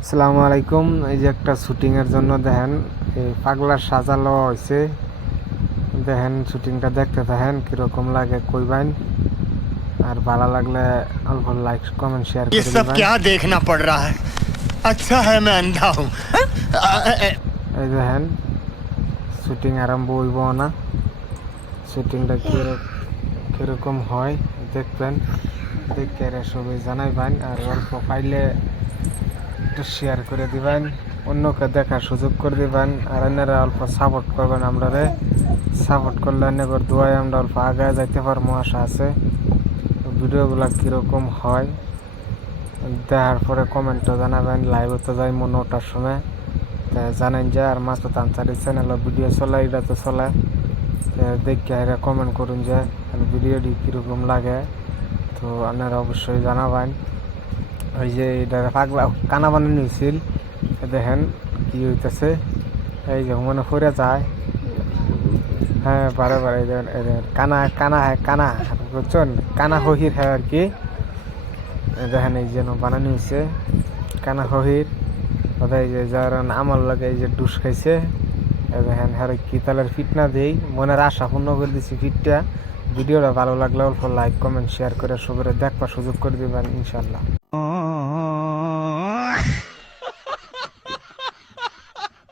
আসসালামু আলাইকুম। এই যে একটা শুটিং এর জন্য দেখেন এই পাগলা সাজালো হয়েছে। দেখেন শুটিংটা দেখতে থাকেন কিরকম লাগে কইবেন, আর ভালো লাগলে অল্প লাইক কমেন্ট শেয়ার ये করে सब দিবেন। क्या देखना पड़ रहा है। अच्छा है मैं अंधा हूँ। এই দেখেন শুটিং আরম্ভ হইব না, শুটিংটা কিরকম হয় দেখবেন, দেখে সবাই জানাইবেন আর অল্প পাইলে একটু শেয়ার করে দিবেন, অন্যকে দেখার সুযোগ করে দিবেন আর অন্যরা অল্প সাপোর্ট করবেন। আমরা সাপোর্ট করলে অনেকের দোয়ায় আমরা অল্প আগে যাইতে পারবো, আশা আছে। ভিডিওগুলো কীরকম হয় দেখার পরে কমেন্টও জানাবেন। লাইভও তো যাই 9টার সময়, তা জানেন যে আর মাসুদ আনসারি চ্যানেলও ভিডিও চলে, এটা তো চলে। দেখে এরা কমেন্ট করুন যে ভিডিওটি কীরকম লাগে, তো আপনারা অবশ্যই জানাবেন। ওই যে এটা পাগলা কানা বানানো হয়েছিল, দেখেন কি হইতেছে, এই যে মনে পড়ে যায়। হ্যাঁ বারে বারে কানা কানা হ্যাঁ কানা বুঝছেন, কানা হহির হ্যাঁ আর কি। দেখেন এই যেন বানানো হয়েছে কানা হহির, এই যে যারা আমার লাগে এই যে ডুস খাইছে। দেখেন হ্যাঁ কি তালের ফিট না দিই, মনের আশা পূর্ণ করে দিচ্ছি ফিটটা। ভিডিওটা ভালো লাগলে অল্প লাইক কমেন্ট শেয়ার করে সবাই দেখবার সুযোগ করে দিবেন ইনশাল্লাহ।